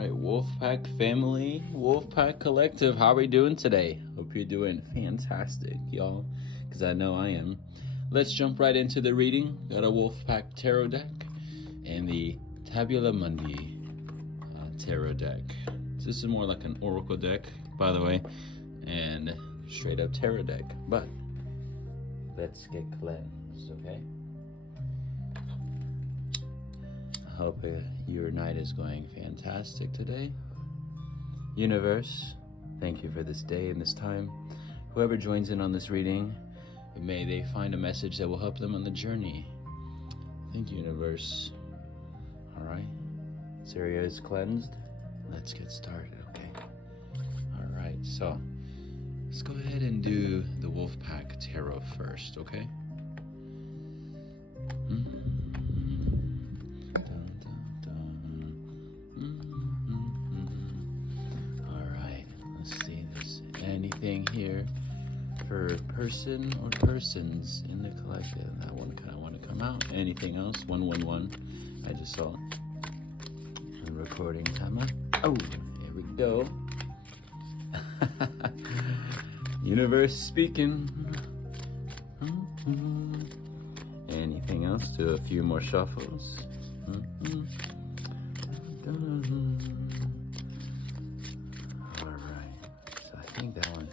right, Wolfpack family, Wolfpack collective, how are we doing today? Hope you're doing fantastic, y'all, because I know I am. Let's jump right into the reading. Got a Wolfpack tarot deck and the Tabula Mundi tarot deck. So this is more like an oracle deck, by the way, and straight up tarot deck. But let's get cleansed, okay? I hope your night is going fantastic today. Universe, thank you for this day and this time. Whoever joins in on this reading, may they find a message that will help them on the journey. Thank you, Universe. All right, this area is cleansed. Let's get started, okay? All right, so let's go ahead and do the Wolfpack Tarot first, okay? Anything here for person or persons in the collective? That one kind of want to come out. Anything else? 111. I just saw the recording timer. Oh, here we go. Universe speaking. Anything else? Do a few more shuffles. I think that one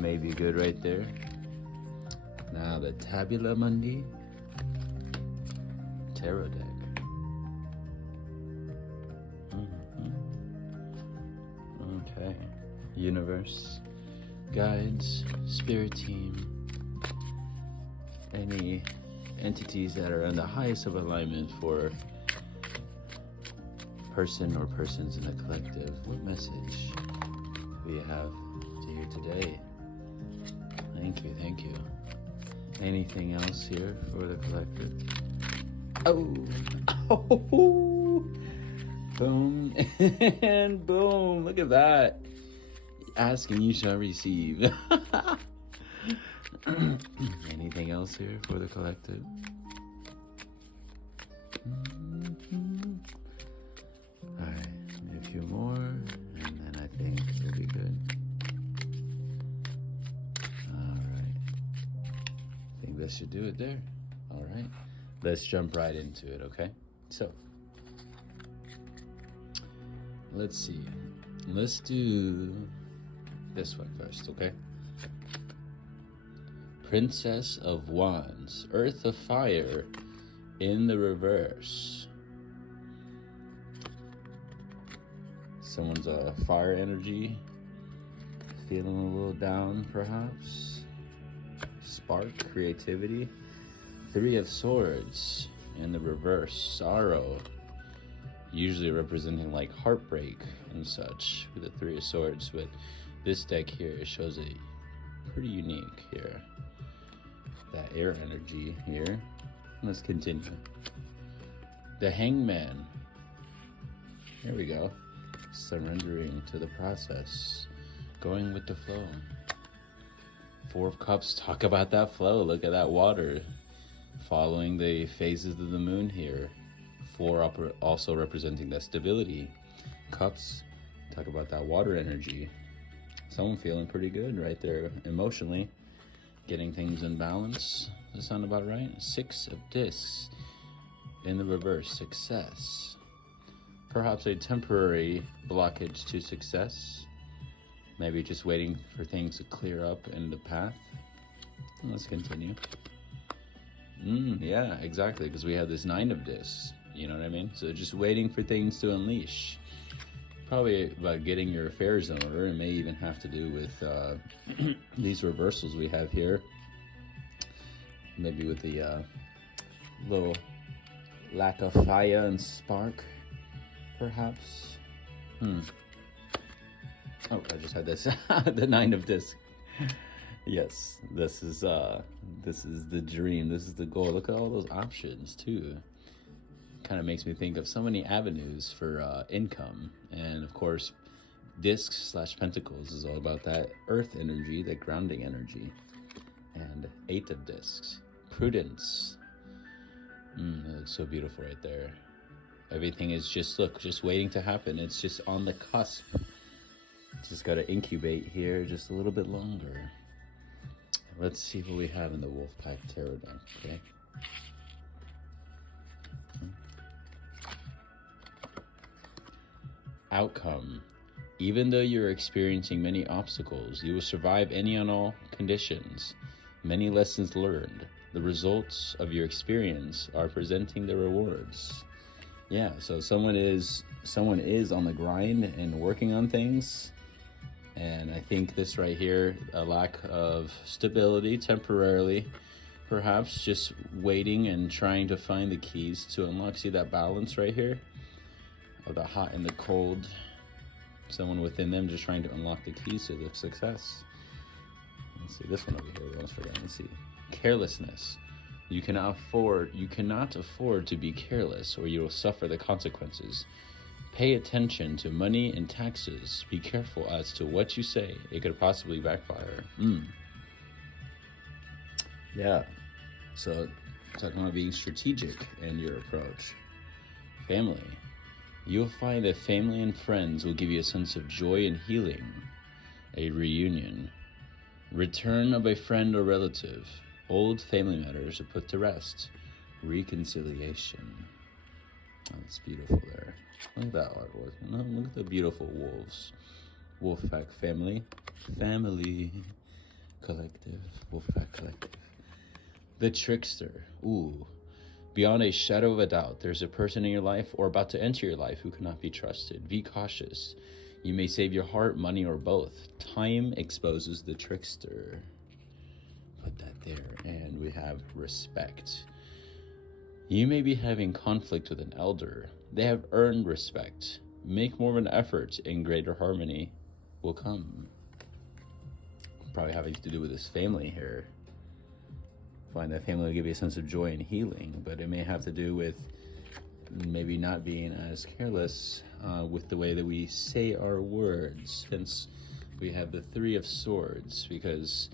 may be good right there. Now the Tabula Mundi tarot deck. Okay, universe, guides, spirit team, any entities that are in the highest of alignment for person or persons in the collective. What message do we have to hear today? Thank you, thank you. Anything else here for the collective? Oh, boom, and boom, look at that. Ask and you shall receive. Anything else here for the collective? All right, maybe a few more, and then I think it'll be good. This should do it there. All right, let's jump right into it, okay? So let's see, let's do this one first, okay? Princess of Wands, Earth of Fire in the reverse. Someone's fire energy, feeling a little down perhaps. Spark, creativity. Three of Swords in the reverse, sorrow, usually representing like heartbreak and such with the Three of Swords, but this deck here shows a pretty unique here, that air energy here. Let's continue. The Hangman, here we go, surrendering to the process, going with the flow. Four of Cups, talk about that flow. Look at that water following the phases of the moon here. Four also representing that stability. Cups, talk about that water energy. Someone feeling pretty good right there emotionally, getting things in balance. Does that sound about right? Six of Discs in the reverse, success. Perhaps a temporary blockage to success. Maybe just waiting for things to clear up in the path. Let's continue. Yeah, exactly, because we have this Nine of Discs, you know what I mean? So just waiting for things to unleash. Probably about getting your affairs in order. It may even have to do with these reversals we have here. Maybe with the little lack of fire and spark, perhaps. Oh, I just had this, the Nine of Discs. Yes, this is the dream. This is the goal. Look at all those options too. Kind of makes me think of so many avenues for income. And of course, Discs / Pentacles is all about that earth energy, that grounding energy. And Eight of Discs, prudence. That looks so beautiful right there. Everything is just, look, just waiting to happen. It's just on the cusp. Just got to incubate here just a little bit longer. Let's see what we have in the Wolfpack Tarot deck, okay? Outcome. Even though you're experiencing many obstacles, you will survive any and all conditions. Many lessons learned. The results of your experience are presenting the rewards. Yeah, so someone is on the grind and working on things. And I think this right here, a lack of stability temporarily, perhaps just waiting and trying to find the keys to unlock. See that balance right here of the hot and the cold. Someone within them just trying to unlock the keys to the success. Let's see this one over here. Let's forget. Let's see. Carelessness. You cannot afford to be careless, or you will suffer the consequences. Pay attention to money and taxes. Be careful as to what you say. It could possibly backfire. Yeah. So, talking about being strategic in your approach. Family. You'll find that family and friends will give you a sense of joy and healing. A reunion. Return of a friend or relative. Old family matters are put to rest. Reconciliation. Oh, that's beautiful there. Look at that artwork. Look at the beautiful wolves. Wolfpack family. Family. Collective. Wolfpack collective. The trickster. Ooh. Beyond a shadow of a doubt, there's a person in your life or about to enter your life who cannot be trusted. Be cautious. You may save your heart, money, or both. Time exposes the trickster. Put that there. And we have respect. You may be having conflict with an elder. They have earned respect. Make more of an effort and greater harmony will come. Probably having to do with his family here. Find that family will give you a sense of joy and healing, but it may have to do with maybe not being as careless with the way that we say our words. Hence, we have the Three of Swords, because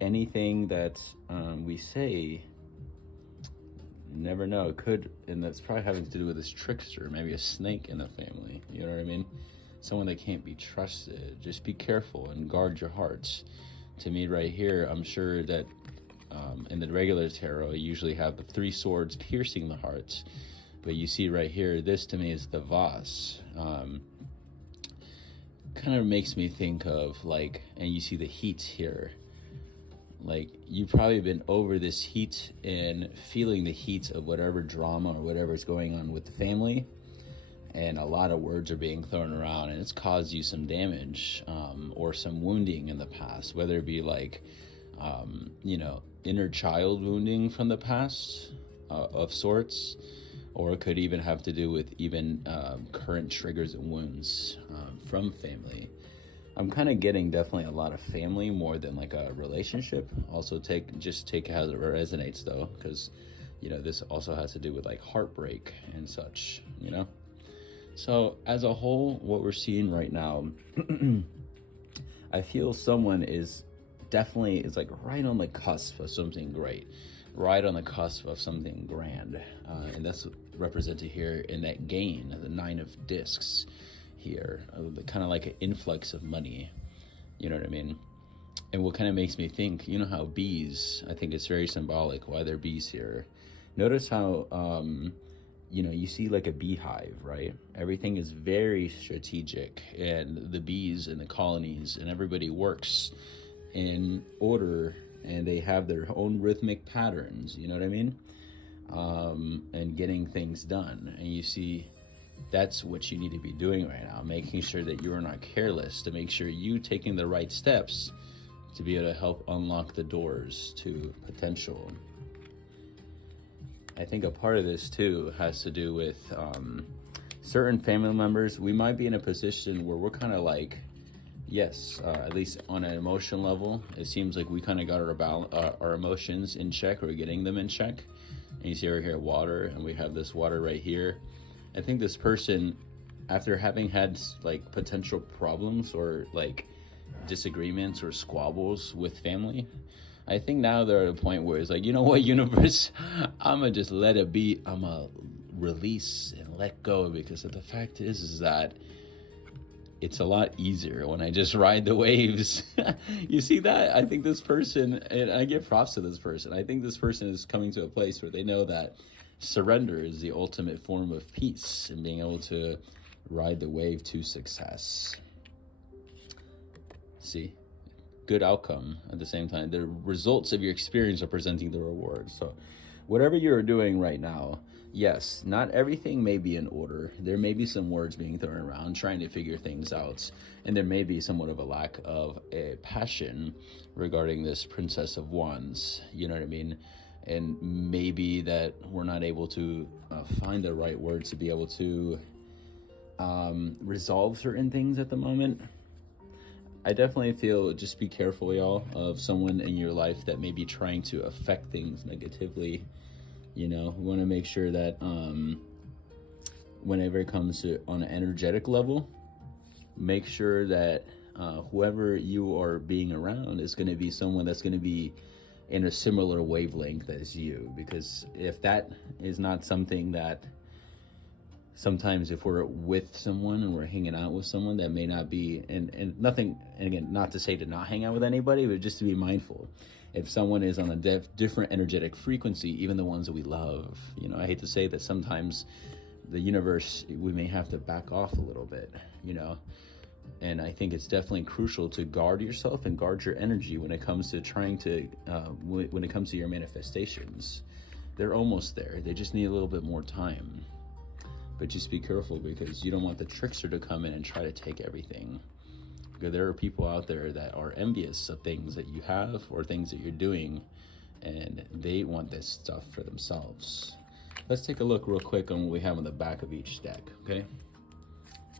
anything that we say, never know, could, and that's probably having to do with this trickster, maybe a snake in the family, you know what I mean? Someone that can't be trusted. Just be careful and guard your hearts. To me right here, I'm sure that in the regular tarot, you usually have the Three Swords piercing the hearts, but you see right here, this to me is the vase. Kind of makes me think of like, and you see the heat here, like you've probably been over this heat and feeling the heat of whatever drama or whatever is going on with the family, and a lot of words are being thrown around, and it's caused you some damage or some wounding in the past, whether it be like inner child wounding from the past of sorts, or it could even have to do with even current triggers and wounds from family. I'm kind of getting definitely a lot of family more than like a relationship. Also take it as it resonates though, because this also has to do with like heartbreak and such, So as a whole, what we're seeing right now, I feel someone is like right on the cusp of something great, right on the cusp of something grand, and that's represented here in that gain, the Nine of Discs here, kind of like an influx of money, you know what I mean? And what kind of makes me think, how bees, I think it's very symbolic why there are bees here. Notice how you see like a beehive, right? Everything is very strategic, and the bees and the colonies and everybody works in order, and they have their own rhythmic patterns, you know what I mean? And getting things done. And you see, that's what you need to be doing right now, making sure that you are not careless, to make sure you taking the right steps to be able to help unlock the doors to potential. I think a part of this too has to do with certain family members. We might be in a position where we're kind of like, yes, at least on an emotion level, it seems like we kind of got our emotions in check, or getting them in check. And you see over here water, and we have this water right here. I think this person, after having had like potential problems or like disagreements or squabbles with family, I think now they're at a point where it's like, you know what, universe, I'm gonna just let it be. I'm gonna release and let go, because the fact is that it's a lot easier when I just ride the waves. You see that? I think this person, and I give props to this person, I think this person is coming to a place where they know that surrender is the ultimate form of peace and being able to ride the wave to success. See? Good outcome at the same time. The results of your experience are presenting the reward. So whatever you're doing right now, yes, not everything may be in order. There may be some words being thrown around trying to figure things out, and there may be somewhat of a lack of a passion regarding this Princess of Wands, you know what I mean? And maybe that we're not able to find the right words to be able to resolve certain things at the moment. I definitely feel, just be careful, y'all, of someone in your life that may be trying to affect things negatively. You know, we want to make sure that whenever it comes to on an energetic level, make sure that whoever you are being around is going to be someone that's going to be in a similar wavelength as you. Because if that is not something that, sometimes if we're with someone and we're hanging out with someone that may not be, and nothing, and again, not to say to not hang out with anybody, but just to be mindful. If someone is on a different energetic frequency, even the ones that we love, you know, I hate to say that sometimes the universe, we may have to back off a little bit, you know, and I think it's definitely crucial to guard yourself and guard your energy when it comes to trying to, when it comes to your manifestations. They're almost there. They just need a little bit more time. But just be careful, because you don't want the trickster to come in and try to take everything. Because there are people out there that are envious of things that you have or things that you're doing, and they want this stuff for themselves. Let's take a look real quick on what we have on the back of each deck, okay?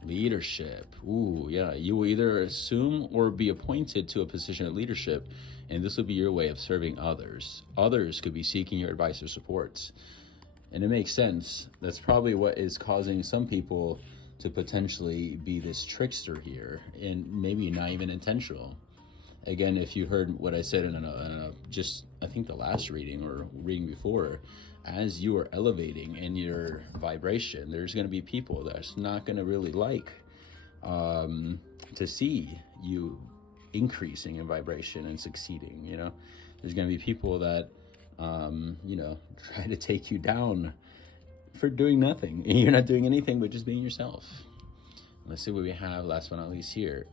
Leadership. Ooh, yeah. You will either assume or be appointed to a position of leadership, and this will be your way of serving others. Others could be seeking your advice or support. And it makes sense. That's probably what is causing some people to potentially be this trickster here, and maybe not even intentional. Again, if you heard what I said in I think the last reading or reading before, as you are elevating in your vibration, there's going to be people that's not going to really like to see you increasing in vibration and succeeding. You know, there's going to be people that you know, try to take you down for doing nothing. You're not doing anything but just being yourself. Let's see what we have last but not least here.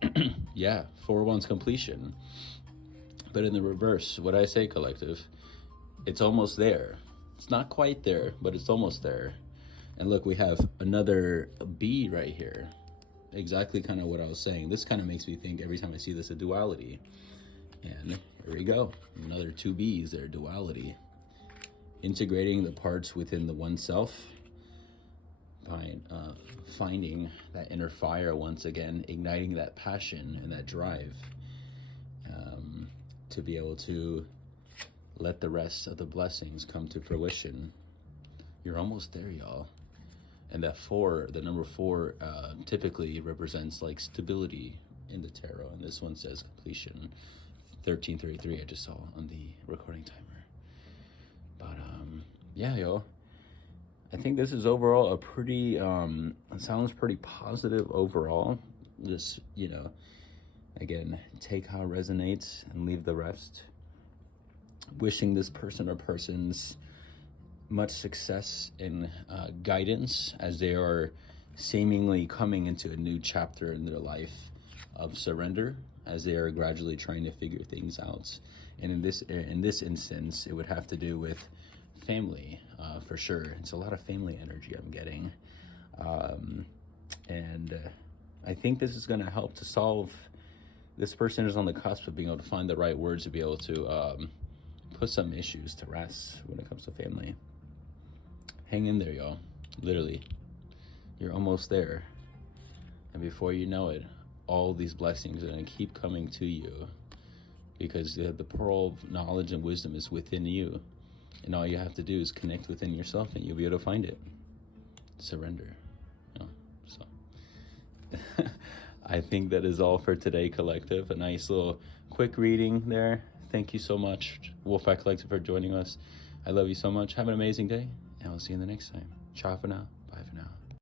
Yeah, 4 wands completion. But in the reverse, what I say, collective, it's almost there. It's not quite there, but it's almost there. And look, we have another bee right here. Exactly kind of what I was saying. This kind of makes me think every time I see this, a duality. And here we go, another 2 B's there, duality. Integrating the parts within the oneself, by finding that inner fire once again, igniting that passion and that drive to be able to let the rest of the blessings come to fruition. You're almost there, y'all. And that 4, the number 4, typically represents like stability in the tarot, and this one says completion. 1333 I just saw on the recording timer. But yeah, yo, I think this is overall a pretty it sounds pretty positive overall. Just, you know, again, take how it resonates and leave the rest. Wishing this person or persons much success and guidance as they are seemingly coming into a new chapter in their life of surrender, as they are gradually trying to figure things out. And in this instance, it would have to do with family, for sure. It's a lot of family energy I'm getting. And I think this is going to help to solve, this person is on the cusp of being able to find the right words to be able to put some issues to rest when it comes to family. Hang in there, y'all. Literally, you're almost there. And before you know it, all these blessings are going to keep coming to you, because the pearl of knowledge and wisdom is within you, and all you have to do is connect within yourself, and you'll be able to find it. Surrender. So I think that is all for today, collective. A nice little quick reading there. Thank you so much, Wolfpack Collective, for joining us. I love you so much. Have an amazing day, and I'll see you in the next time. Ciao for now.